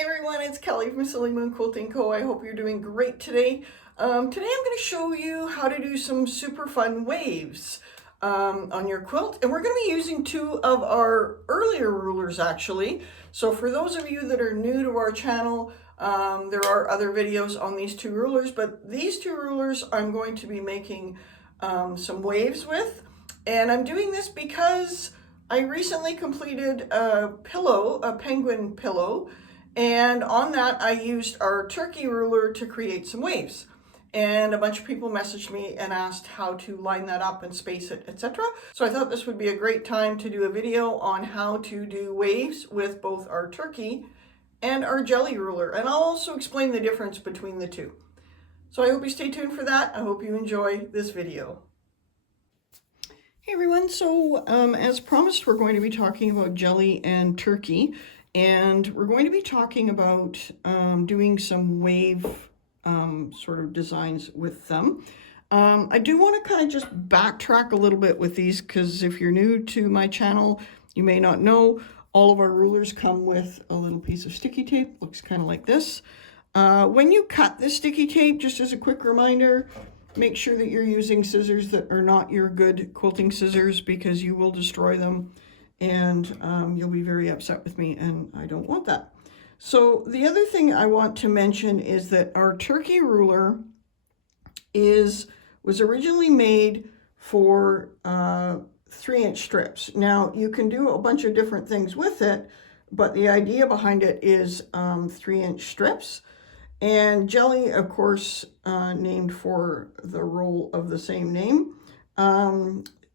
Hey everyone, it's Kelly from Silly Moon Quilting Co. I hope you're doing great today. Today I'm going to show you how to do some super fun waves on your quilt. And we're going to be using two of our earlier rulers actually. So for those of you that are new to our channel, there are other videos on these two rulers, but these two rulers I'm going to be making some waves with. And I'm doing this because I recently completed a pillow, a penguin pillow, and on that I used our turkey ruler to create some waves. And a bunch of people messaged me and asked how to line that up and space it, etc. So I thought this would be a great time to do a video on how to do waves with both our turkey and our jelly ruler. And I'll also explain the difference between the two. So I hope you stay tuned for that. I hope you enjoy this video. Hey everyone, so as promised, we're going to be talking about jelly and turkey, and we're going to be talking about doing some wave sort of designs with them. I do want to kind of just backtrack a little bit with these, because if you're new to my channel, you may not know, all of our rulers come with a little piece of sticky tape. Looks kind of like this. When you cut this sticky tape, just as a quick reminder, make sure that you're using scissors that are not your good quilting scissors, because you will destroy them and you'll be very upset with me, and I don't want that. So the other thing I want to mention is that our turkey ruler was originally made for 3-inch strips. Now you can do a bunch of different things with it, but the idea behind it is 3-inch strips. And jelly, of course, named for the roll of the same name,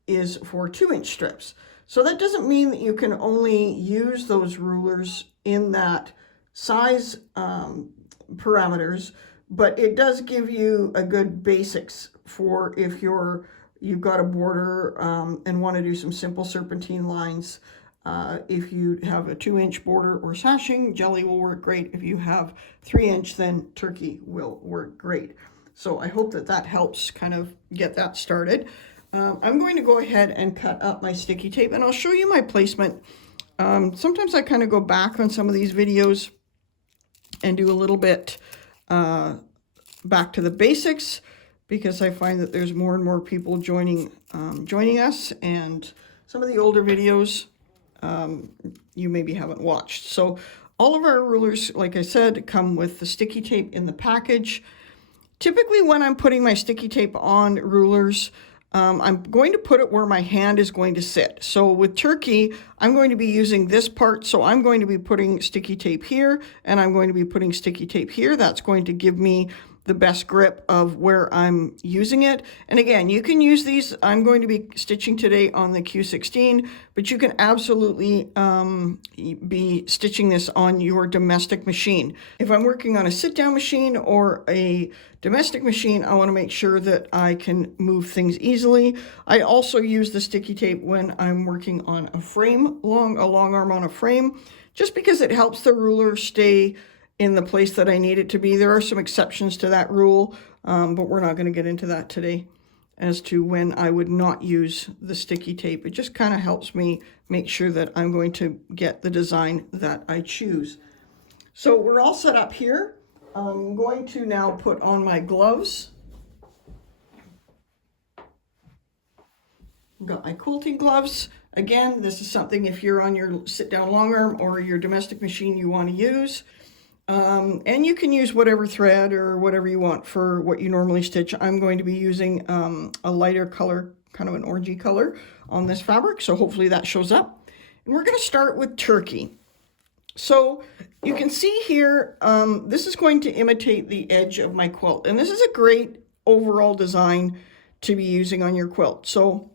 is for 2-inch strips. So that doesn't mean that you can only use those rulers in that size parameters, but it does give you a good basics for if you've got a border and want to do some simple serpentine lines. If you have a 2-inch border or sashing, jelly will work great. If you have 3-inch, then turkey will work great. So I hope that that helps kind of get that started. I'm going to go ahead and cut up my sticky tape, and I'll show you my placement. Sometimes I kind of go back on some of these videos and do a little bit back to the basics, because I find that there's more and more people joining us, and some of the older videos you maybe haven't watched. So all of our rulers, like I said, come with the sticky tape in the package. Typically when I'm putting my sticky tape on rulers, I'm going to put it where my hand is going to sit. So with turkey, I'm going to be using this part. So I'm going to be putting sticky tape here, and I'm going to be putting sticky tape here. That's going to give me the best grip of where I'm using it. And again, you can use these. I'm going to be stitching today on the Q16, but you can absolutely be stitching this on your domestic machine. If I'm working on a sit-down machine or a domestic machine, I want to make sure that I can move things easily. I also use the sticky tape when I'm working on a frame, a long arm on a frame, just because it helps the ruler stay in the place that I need it to be. There are some exceptions to that rule, but we're not going to get into that today as to when I would not use the sticky tape. It just kind of helps me make sure that I'm going to get the design that I choose. So we're all set up here. I'm going to now put on my gloves. I've got my quilting gloves. Again, this is something if you're on your sit-down long arm or your domestic machine you want to use. And you can use whatever thread or whatever you want for what you normally stitch. I'm going to be using a lighter color, kind of an orangey color on this fabric, so hopefully that shows up. And we're going to start with turkey. So you can see here, this is going to imitate the edge of my quilt, and this is a great overall design to be using on your quilt. So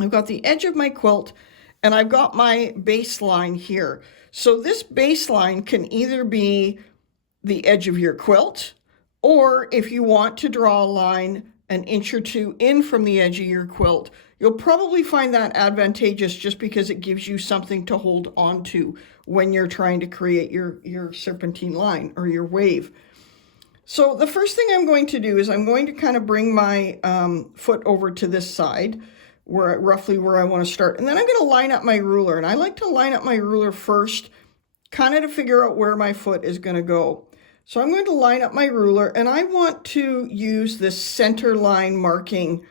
I've got the edge of my quilt, and I've got my baseline here. So this baseline can either be the edge of your quilt, or if you want to draw a line an inch or two in from the edge of your quilt, you'll probably find that advantageous just because it gives you something to hold on to when you're trying to create your serpentine line or your wave. So the first thing I'm going to do is I'm going to kind of bring my foot over to this side, roughly where I want to start. And then I'm going to line up my ruler. And I like to line up my ruler first kind of to figure out where my foot is going to go. So I'm going to line up my ruler, and I want to use this center line marking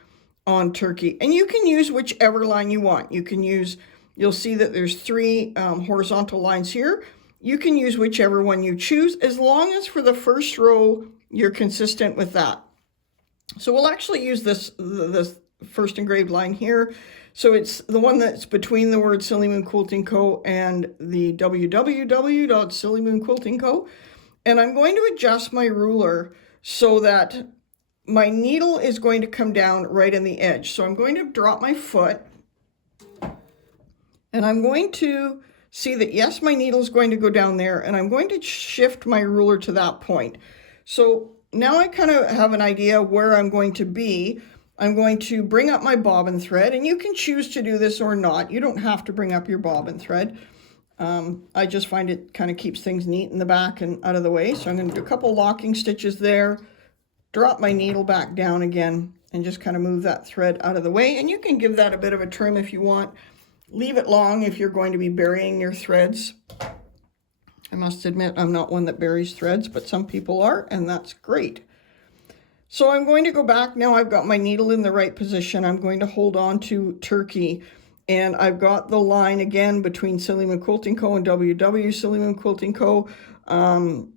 on turkey. And you can use whichever line you want. You can use, you'll see that there's 3 horizontal lines here. You can use whichever one you choose, as long as for the first row you're consistent with that. So we'll actually use this first engraved line here. So it's the one that's between the word Silly Moon Quilting Co. and the www.sillymoonquiltingco. And I'm going to adjust my ruler so that my needle is going to come down right in the edge. So I'm going to drop my foot, and I'm going to see that, yes, my needle is going to go down there, and I'm going to shift my ruler to that point. So now I kind of have an idea where I'm going to be. I'm going to bring up my bobbin thread, and you can choose to do this or not. You don't have to bring up your bobbin thread. I just find it kind of keeps things neat in the back and out of the way. So I'm going to do a couple locking stitches there, drop my needle back down again, and just kind of move that thread out of the way. And you can give that a bit of a trim if you want. Leave it long if you're going to be burying your threads. I must admit, I'm not one that buries threads, but some people are, and that's great. So I'm going to go back now. I've got my needle in the right position. I'm going to hold on to turkey, and I've got the line again between Silly Moon Quilting Co. and WW Silly Moon Quilting Co. On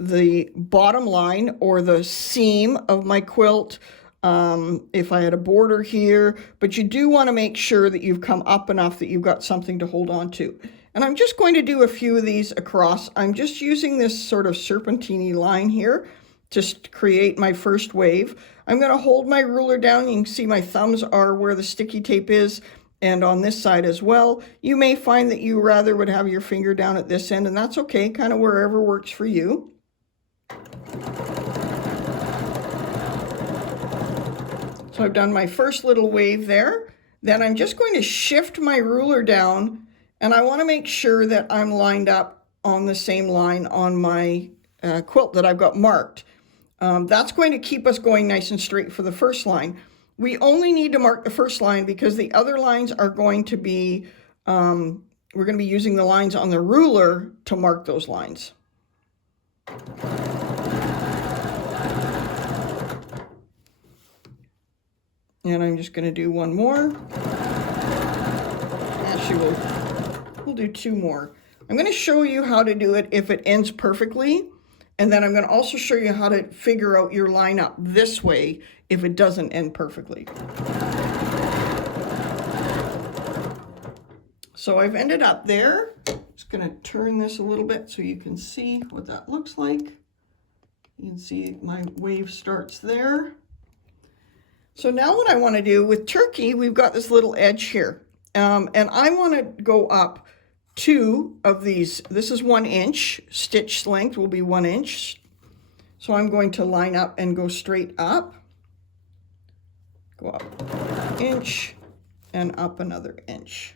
the bottom line, or the seam of my quilt, if I had a border here. But you do want to make sure that you've come up enough that you've got something to hold on to. And I'm just going to do a few of these across. I'm just using this sort of serpentine line here to create my first wave. I'm going to hold my ruler down. You can see my thumbs are where the sticky tape is, and on this side as well. You may find that you rather would have your finger down at this end, and that's okay, kind of wherever works for you. So I've done my first little wave there. Then I'm just going to shift my ruler down, and I want to make sure that I'm lined up on the same line on my quilt that I've got marked. That's going to keep us going nice and straight for the first line. We only need to mark the first line because the other lines are going to be, we're going to be using the lines on the ruler to mark those lines. And I'm just going to do one more. Actually, we'll do 2 more. I'm going to show you how to do it if it ends perfectly. And then I'm going to also show you how to figure out your line up this way if it doesn't end perfectly. So I've ended up there. Just going to turn this a little bit so you can see what that looks like. You can see my wave starts there. So now what I want to do with turkey, we've got this little edge here. And I want to go up 2 of these. This is 1 inch. Stitch length will be 1 inch. So I'm going to line up and go straight up. Go up 1 inch and up another inch.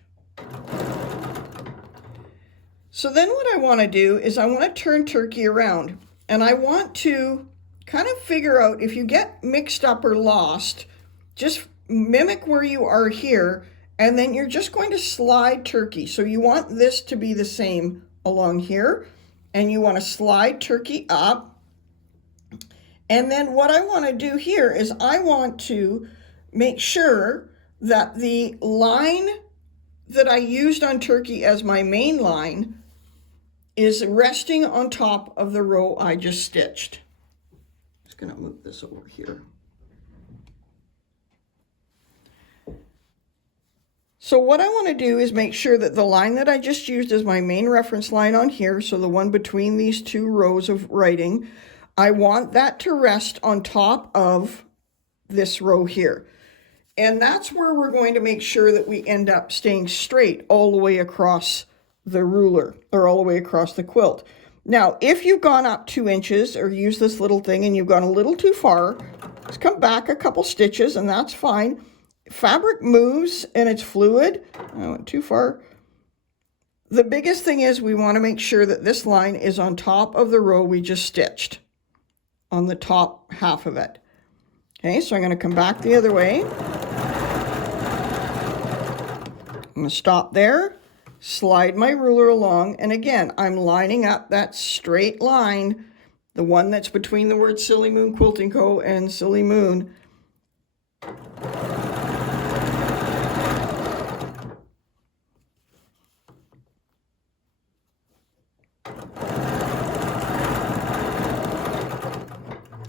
So then what I want to do is I want to turn turkey around, and I want to kind of figure out, if you get mixed up or lost, just mimic where you are here, and then you're just going to slide turkey. So you want this to be the same along here, and you want to slide turkey up. And then what I want to do here is I want to make sure that the line that I used on turkey as my main line is resting on top of the row I just stitched. Just going to move this over here. So what I want to do is make sure that the line that I just used as my main reference line on here, so the one between these 2 rows of writing, I want that to rest on top of this row here. And that's where we're going to make sure that we end up staying straight all the way across the ruler, or all the way across the quilt. Now, if you've gone up 2 inches or used this little thing and you've gone a little too far, just come back a couple stitches and that's fine. Fabric moves and it's fluid. I went too far. The biggest thing is we want to make sure that this line is on top of the row we just stitched, on the top half of it. Okay, so I'm going to come back the other way. I'm going to stop there, slide my ruler along, and again, I'm lining up that straight line, the one that's between the word Silly Moon Quilting Co. and Silly Moon.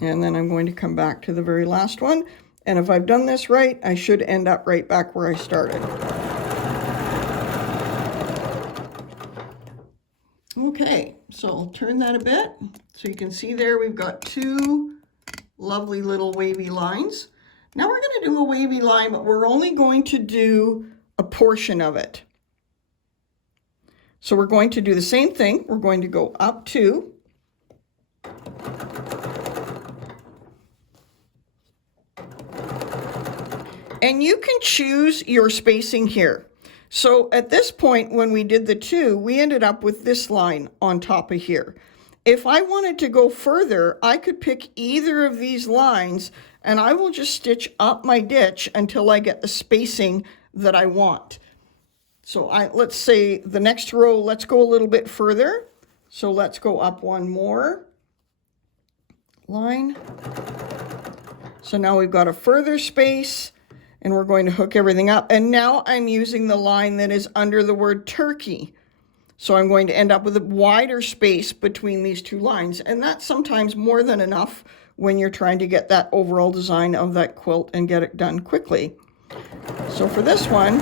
And then I'm going to come back to the very last one. And if I've done this right, I should end up right back where I started. Okay, so I'll turn that a bit. So you can see there we've got two lovely little wavy lines. Now we're going to do a wavy line, but we're only going to do a portion of it. So we're going to do the same thing. We're going to go up two. And you can choose your spacing here. So at this point, when we did the two, we ended up with this line on top of here. If I wanted to go further, I could pick either of these lines and I will just stitch up my ditch until I get the spacing that I want. So let's say the next row, let's go a little bit further. So let's go up one more line. So now we've got a further space. And we're going to hook everything up. And now I'm using the line that is under the word turkey. So I'm going to end up with a wider space between these two lines. And that's sometimes more than enough when you're trying to get that overall design of that quilt and get it done quickly. So for this one,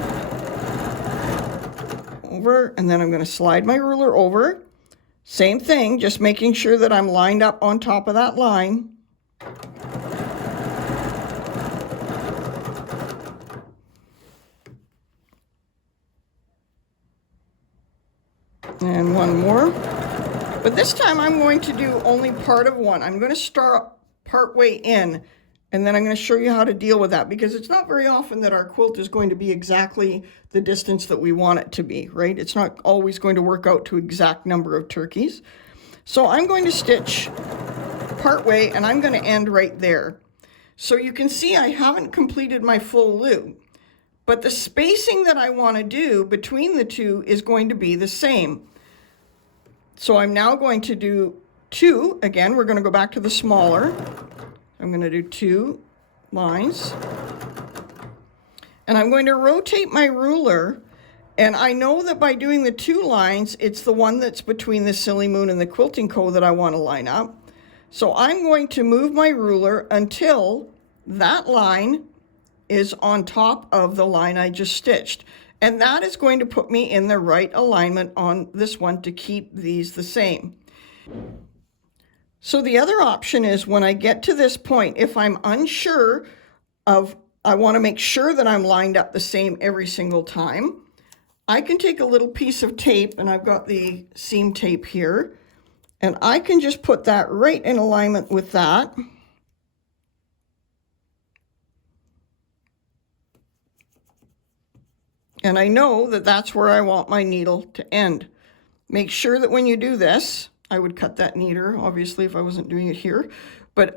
over, and then I'm going to slide my ruler over. Same thing, just making sure that I'm lined up on top of that line. And one more. But this time I'm going to do only part of one. I'm going to start part way in, and then I'm going to show you how to deal with that, because it's not very often that our quilt is going to be exactly the distance that we want it to be, right? It's not always going to work out to exact number of turkeys. So I'm going to stitch part way, and I'm going to end right there. So you can see I haven't completed my full loop, but the spacing that I want to do between the two is going to be the same. So I'm now going to do two. Again, we're going to go back to the smaller. I'm going to do two lines. And I'm going to rotate my ruler. And I know that by doing the two lines, it's the one that's between the Silly Moon and the Quilting Co. that I want to line up. So I'm going to move my ruler until that line is on top of the line I just stitched. And that is going to put me in the right alignment on this one to keep these the same. So the other option is when I get to this point, if I'm unsure of, I want to make sure that I'm lined up the same every single time, I can take a little piece of tape, and I've got the seam tape here, and I can just put that right in alignment with that. And I know that that's where I want my needle to end. Make sure that when you do this, I would cut that neater, obviously, if I wasn't doing it here. But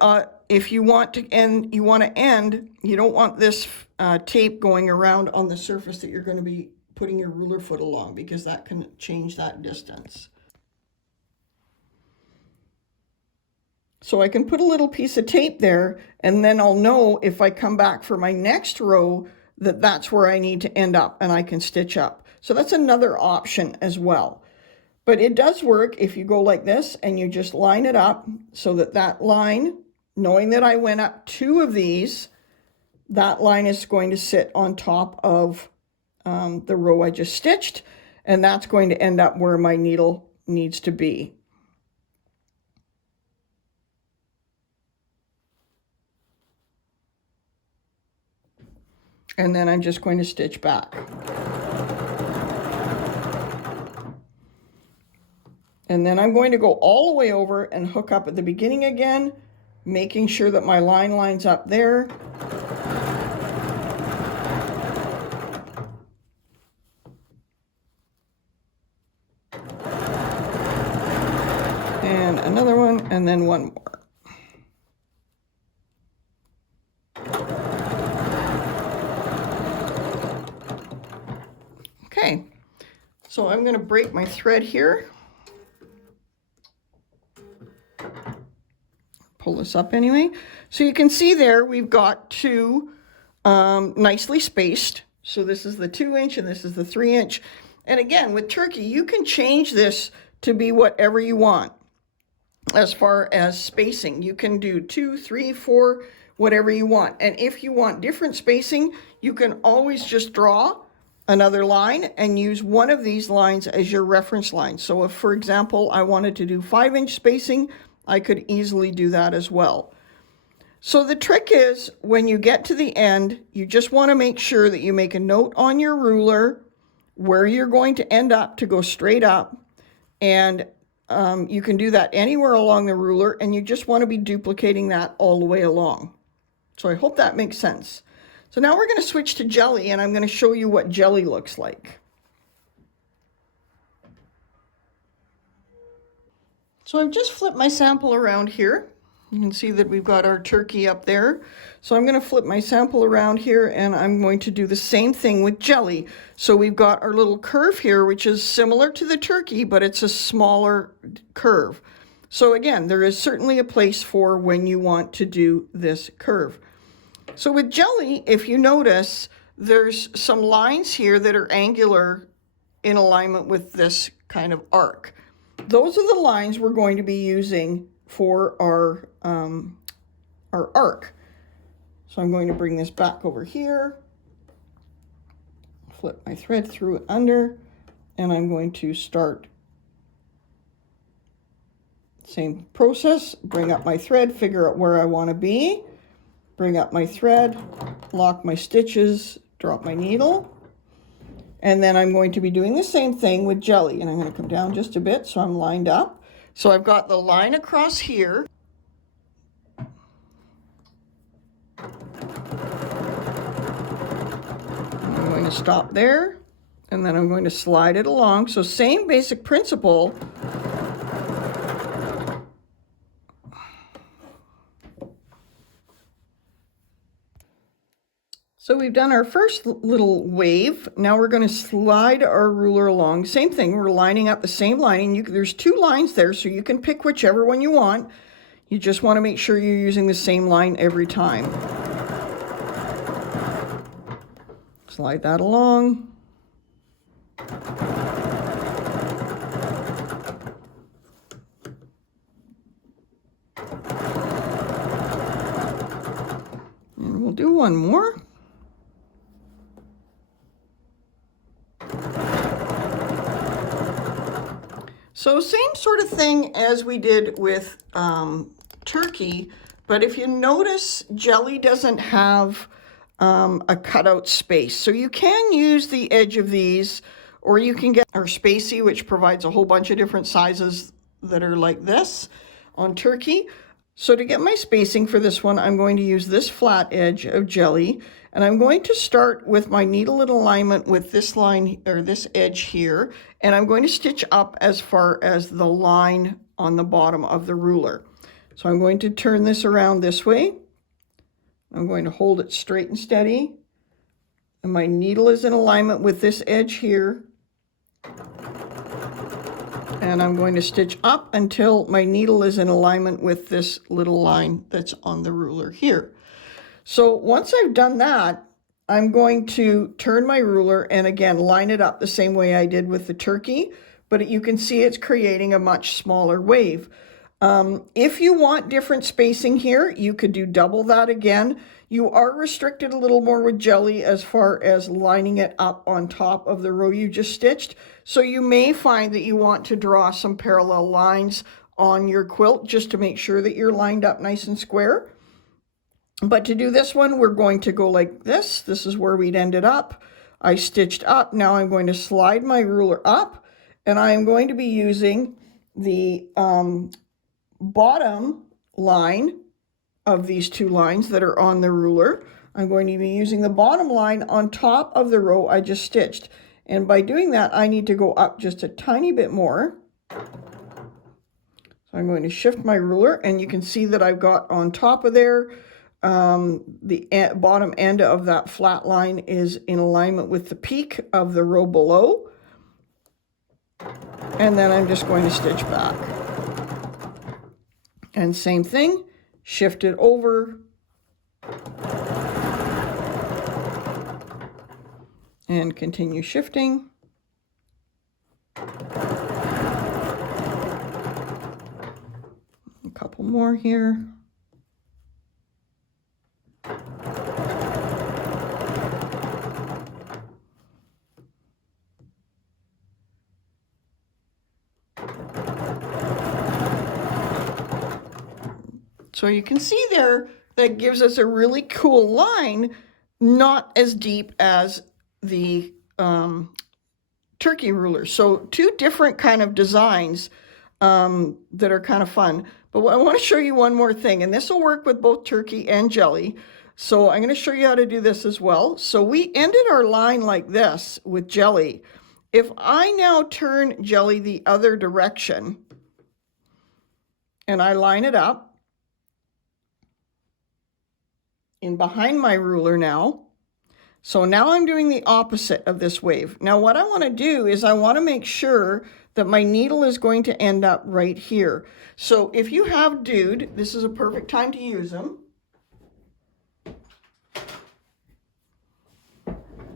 if you want to end, you don't want this tape going around on the surface that you're going to be putting your ruler foot along, because that can change that distance. So I can put a little piece of tape there, and then I'll know if I come back for my next row that that's where I need to end up, and I can stitch up. So that's another option as well. But it does work if you go like this and you just line it up so that that line, knowing that I went up two of these, that line is going to sit on top of the row I just stitched, and that's going to end up where my needle needs to be. And then I'm just going to stitch back. And then I'm going to go all the way over and hook up at the beginning again, making sure that my line lines up there. And another one, and then one more. Okay, So I'm going to break my thread here. Pull this up anyway. So you can see there we've got two nicely spaced. So this is the 2-inch and this is the 3-inch. And again, with turkey, you can change this to be whatever you want as far as spacing. You can do 2, 3, 4, whatever you want. And if you want different spacing, you can always just draw another line and use one of these lines as your reference line. So if, for example, I wanted to do 5-inch spacing, I could easily do that as well. So the trick is, when you get to the end, you just want to make sure that you make a note on your ruler where you're going to end up to go straight up. And you can do that anywhere along the ruler, and you just want to be duplicating that all the way along. So I hope that makes sense. So now we're going to switch to jelly, and I'm going to show you what jelly looks like. So I've just flipped my sample around here. You can see that we've got our turkey up there. So I'm going to flip my sample around here, and I'm going to do the same thing with jelly. So we've got our little curve here, which is similar to the turkey, but it's a smaller curve. So again, there is certainly a place for when you want to do this curve. So with jelly, if you notice, there's some lines here that are angular in alignment with this kind of arc. Those are the lines we're going to be using for our arc. So I'm going to bring this back over here, flip my thread through it under, and I'm going to start same process, bring up my thread, figure out where I want to be, bring up my thread, lock my stitches, drop my needle, and then I'm going to be doing the same thing with jelly. And I'm going to come down just a bit so I'm lined up. So I've got the line across here. I'm going to stop there, and then I'm going to slide it along. So same basic principle. So we've done our first little wave. Now we're going to slide our ruler along. Same thing, we're lining up the same line. And there's two lines there, so you can pick whichever one you want. You just want to make sure you're using the same line every time. Slide that along. And we'll do one more. So same sort of thing as we did with turkey, but if you notice, jelly doesn't have a cutout space. So you can use the edge of these, or you can get our spacey, which provides a whole bunch of different sizes that are like this on turkey. So to get my spacing for this one, I'm going to use this flat edge of jelly, and I'm going to start with my needle in alignment with this line, or this edge here, and I'm going to stitch up as far as the line on the bottom of the ruler. So I'm going to turn this around this way. I'm going to hold it straight and steady, and my needle is in alignment with this edge here. And I'm going to stitch up until my needle is in alignment with this little line that's on the ruler here. So once I've done that, I'm going to turn my ruler and again line it up the same way I did with the turkey, but you can see it's creating a much smaller wave. If you want different spacing here, you could do double that again. You are restricted a little more with jelly as far as lining it up on top of the row you just stitched. So you may find that you want to draw some parallel lines on your quilt just to make sure that you're lined up nice and square. But to do this one, we're going to go like this. This is where we'd ended up. I stitched up. Now I'm going to slide my ruler up, and I am going to be using the bottom line of these two lines that are on the ruler. I'm going to be using the bottom line on top of the row I just stitched. And by doing that, I need to go up just a tiny bit more. So I'm going to shift my ruler, and you can see that I've got on top of there, the bottom end of that flat line is in alignment with the peak of the row below. and then I'm just going to stitch back. And same thing, shift it over, and continue shifting. A couple more here. So you can see there, that gives us a really cool line, not as deep as the turkey ruler. So two different kind of designs that are kind of fun. But I want to show you one more thing, and this will work with both turkey and jelly. So I'm going to show you how to do this as well. So we ended our line like this with jelly. If I now turn jelly the other direction and I line it up in behind my ruler now, so now I'm doing the opposite of this wave. Now what I want to do is I want to make sure that my needle is going to end up right here. So if you have dude, this is a perfect time to use them.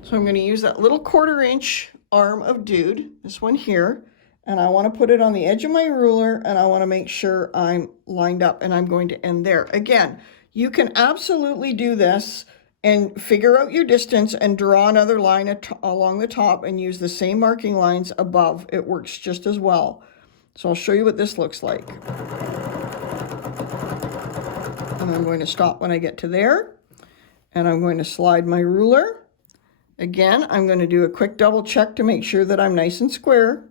So I'm going to use that little 1/4 inch arm of dude, this one here, and I want to put it on the edge of my ruler, and I want to make sure I'm lined up, and I'm going to end there. Again, you can absolutely do this and figure out your distance and draw another line along the top and use the same marking lines above. It works just as well. So I'll show you what this looks like. And I'm going to stop when I get to there, and I'm going to slide my ruler. Again, I'm going to do a quick double check to make sure that I'm nice and square.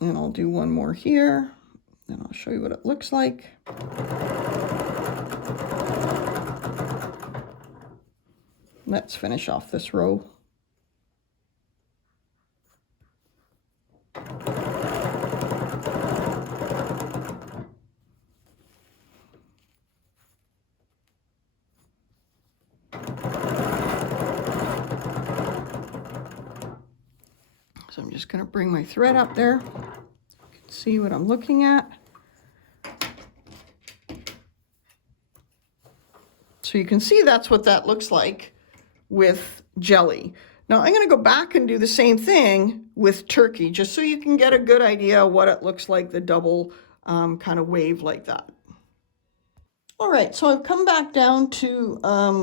And I'll do one more here, and I'll show you what it looks like. Let's finish off this row. So I'm just going to bring my thread up there. You can see what I'm looking at. So you can see that's what that looks like with jelly. Now I'm going to go back and do the same thing with turkey, just so you can get a good idea of what it looks like, the double kind of wave like that. All right, so I've come back down to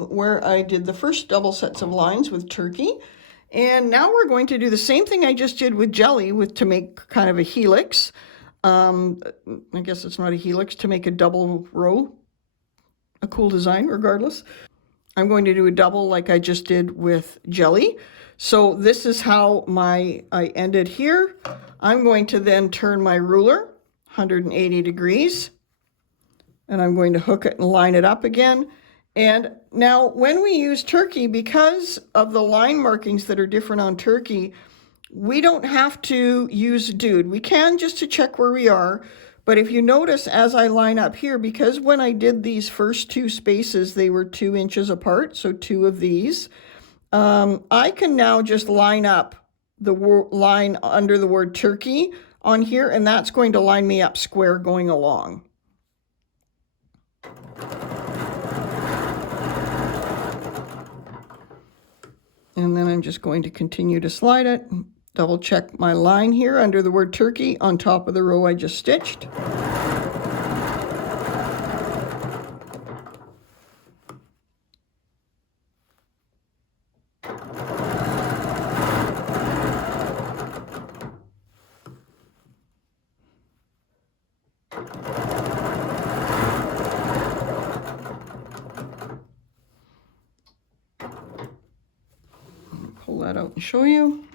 where I did the first double sets of lines with turkey. And now we're going to do the same thing I just did with jelly to make kind of a helix. I guess it's not a helix, to make a double row. A cool design regardless. I'm going to do a double like I just did with jelly. So this is how I ended here. I'm going to then turn my ruler 180 degrees. And I'm going to hook it and line it up again. And now when we use turkey, because of the line markings that are different on turkey, we don't have to use dude. We can just to check where we are. But if you notice as I line up here, because when I did these first two spaces, they were 2 inches apart, so 2 of these, I can now just line up the line under the word turkey on here, and that's going to line me up square going along. And then I'm just going to continue to slide it, double check my line here under the word turkey on top of the row I just stitched. Pull that out and show you.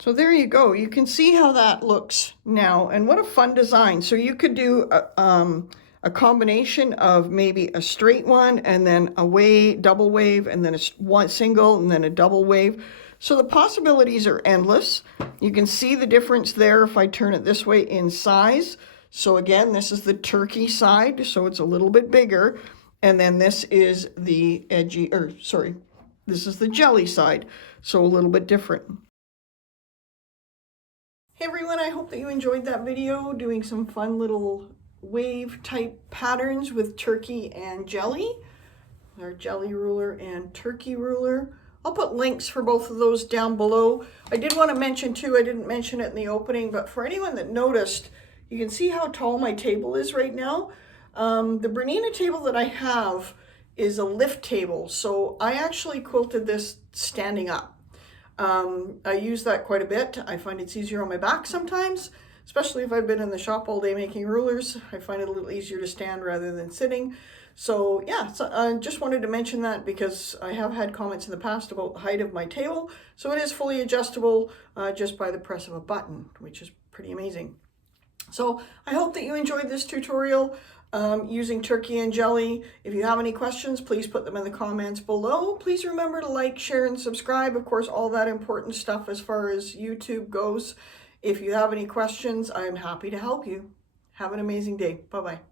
So there you go. You can see how that looks now, and what a fun design. So you could do a combination of maybe a straight one and then a double wave and then one single and then a double wave. So the possibilities are endless. You can see the difference there if I turn it this way in size. So again, this is the turkey side, so it's a little bit bigger. And then this is the edgy, or sorry, this is the jelly side, so a little bit different. Hey everyone, I hope that you enjoyed that video, doing some fun little wave type patterns with turkey and jelly. Our jelly ruler and turkey ruler. I'll put links for both of those down below. I did want to mention too, I didn't mention it in the opening, but for anyone that noticed, you can see how tall my table is right now. The Bernina table that I have is a lift table, so I actually quilted this standing up. I use that quite a bit. I find it's easier on my back sometimes, especially if I've been in the shop all day making rulers. I find it a little easier to stand rather than sitting. So yeah, so I just wanted to mention that because I have had comments in the past about the height of my table. So it is fully adjustable just by the press of a button, which is pretty amazing. So I hope that you enjoyed this tutorial using turkey and jelly. If you have any questions, please put them in the comments below. Please remember to like, share, and subscribe. Of course, all that important stuff as far as YouTube goes. If you have any questions, I'm happy to help you. Have an amazing day. Bye-bye.